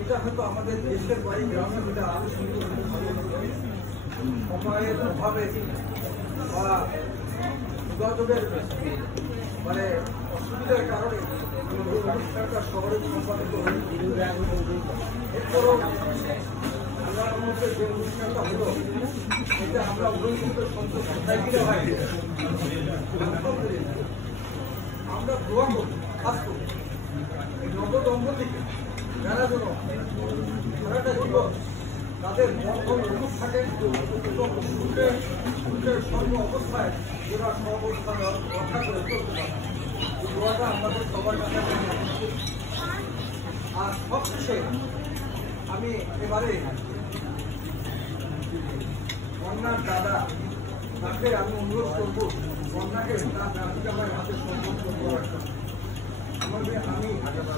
এটা হয়তো আমাদের দেশের বাড়ি গ্রামে যেটা আরো সুন্দর সময়ের অভাবে বা যোগাযোগের মানে অসুবিধার কারণে অনুষ্ঠানটা শহরে সম্পাদিত হয়েছে। এরপরও আল্লাহর মধ্যে যে অনুষ্ঠানটা হলো এটা আমরা উল্লেখিত সন্তোষ হয়। আমরা দোয়া করি খাস করি এই নবদম্পতিকে যারা যেন সারাটা জীবন তাদের বন্ধন অনুপ থাকে এবং সুখের সর্ব অবস্থায় যারা সর্বাবস্থান রক্ষা করে চলতে পারে। এই দোয়াটা আমাদের সবার কাছে। আর সবশেষে আমি এবারে কন্যার দাদা তাকে আমি অনুরোধ করবো কন্যাকে তার নাতিকে আমার হাতে সম্পর্ক করার জন্য। আমাদের আমি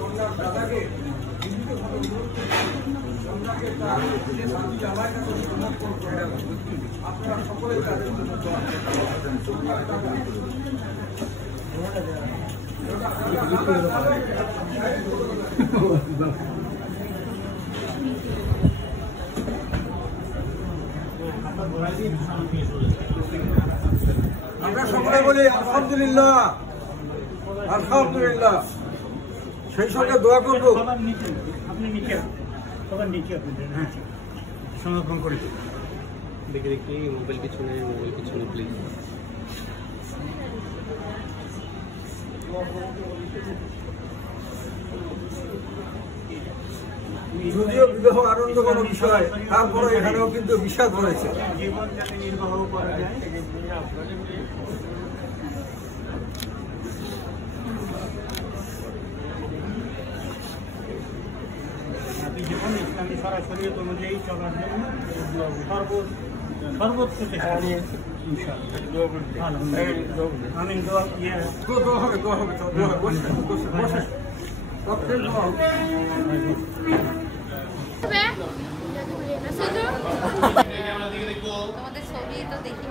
কন্যার দাদাকে বিভিন্নভাবে অনুরোধ করছি কন্যাকে তার নাতি আমার কাছে সমর্পণ করে। আপনারা সকলেই তাদের জন্য আমরা সকলে বলি আলহামদুলিল্লাহ আলহামদুলিল্লাহ। সেই সঙ্গে দোয়া করবো আপনি নিচে সবার নিচে হ্যাঁ সংরক্ষণ করে দেখে দেখি মোবাইল পিছনে প্লিজ। যদিও বিবাহ আনন্দঘন বিষয় তারপরে এখানেও কিন্তু বিষাদ রয়েছে। জীবন যাতে নির্বাহ করা যায় জীবন ইসলামী সরাসরি অনুযায়ী চলার জন্য সর্বোচ্চ চেষ্টা আমি দোয়া তোমাদের ছবি তো দেখি